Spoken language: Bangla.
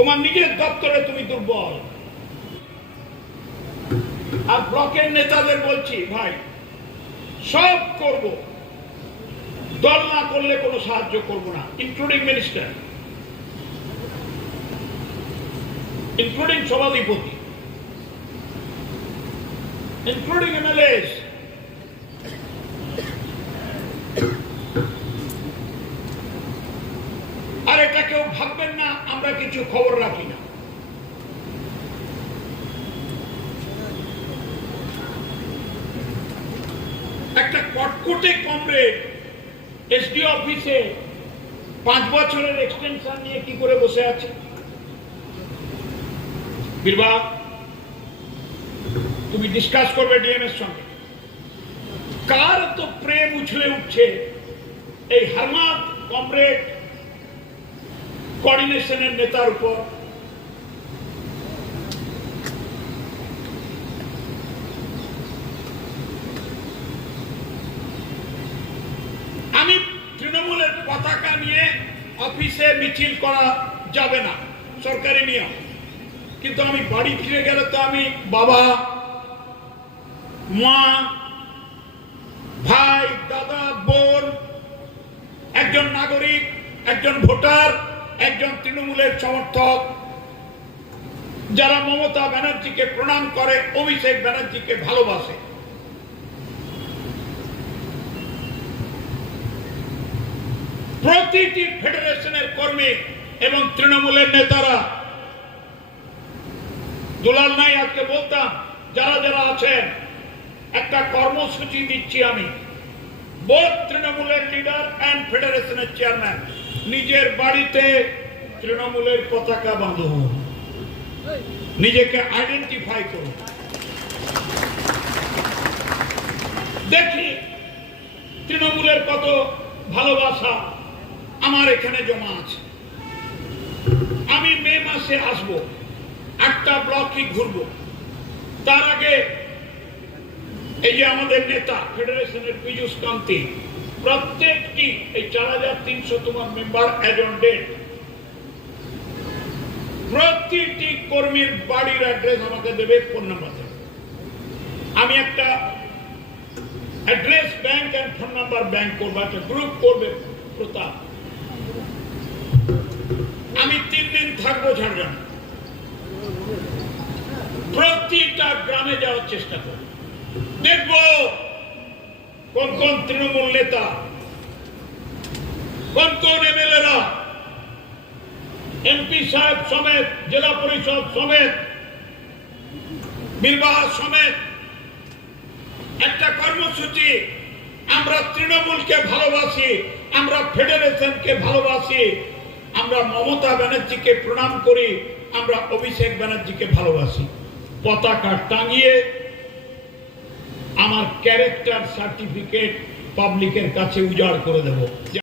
তোমার নিজের দপ্তরে তুমি দুর্বল। আর ব্লকের নেতাদের বলছি, ভাই, সব করব। দল না করলে কোনো সাহায্য করব না ইনক্লুডিং মিনিস্টার ইনক্লুডিং সভাধিপতি ইনক্লুডিং এমএলএস আর এটা কেউ ভাববেন না আমরা কিছু খবর রাখি না। একটা কটকটে কমরেড এসডি অফিসে পাঁচ বছরের এক্সটেনশন নিয়ে কি করে বসে আছে? বিরবা তুমি ডিসকাস করবে ডিএম এর সঙ্গে। কার তো প্রেম উছলে উঠছে এই হারমাত কমরেড কোঅর্ডিনেশনের নেতার উপর। আমি তৃণমূলের পতাকা নিয়ে অফিসে মিছিল করা যাবে না, সরকারি নিয়ম। কিন্তু আমি বাড়ি ফিরে গেলে তো আমি বাবা, মা, ভাই, দাদা, বোন, একজন নাগরিক, একজন ভোটার একজন তৃণমূলের সমর্থক, যারা মমতা ব্যানার্জিকে প্রণাম করে, অভিষেক ব্যানার্জিকে ভালোবাসে। প্রতিটি ফেডারেশনের কর্মী এবং তৃণমূলের নেতারা, দুলাল নাই আজকে বলতাম, যারা যারা আছেন, একটা কর্মসূচি দিচ্ছি আমি। বোধ তৃণমূলের লিডার অ্যান্ড ফেডারেশনের চেয়ারম্যান, নিজের বাড়িতে তৃণমূলের পতাকা বাঁধুন নিজেকে আইডেন্টিফাই করুন দেখি, তৃণমূলের কত ভালোবাসা আমার এখানে জমা আছে। আমি মে মাসে আসব, একটা ব্লকই ঘুরব। তার আগে এই যে আমাদের নেতা, ফেডারেশনের পীযুষ কান্তি প্রত্যেকটি, এই চার হাজার তিনশো তোমার মেম্বার প্রতিটি কর্মীর বাড়ির অ্যাড্রেস আমাকে দেবে ফোন নাম্বার দেবে। আমি একটা address bank and phone number bank করব, একটা গ্রুপ করবে প্রতাপ। আমি তিন দিন থাকব ঝাড়গ্রাম। প্রতিটা গ্রামে যাওয়ার চেষ্টা করব। দেখব কোন কোন তৃণমূল নেতা কোন কোন এমএলএরা, এমপি সাহেব সমেত, জেলা পরিষদ সমেত নির্বাহ সমেত, একটা কর্মসূচি, আমরা তৃণমূলকে ভালোবাসি, আমরা ফেডারেশনকে ভালোবাসি, আমরা মমতা ব্যানার্জিকে প্রণাম করি, আমরা অভিষেক ব্যানার্জিকে ভালোবাসি। পতাকা টাঙিয়ে আমার ক্যারেক্টার সার্টিফিকেট পাবলিকের কাছে উজাড় করে দেব।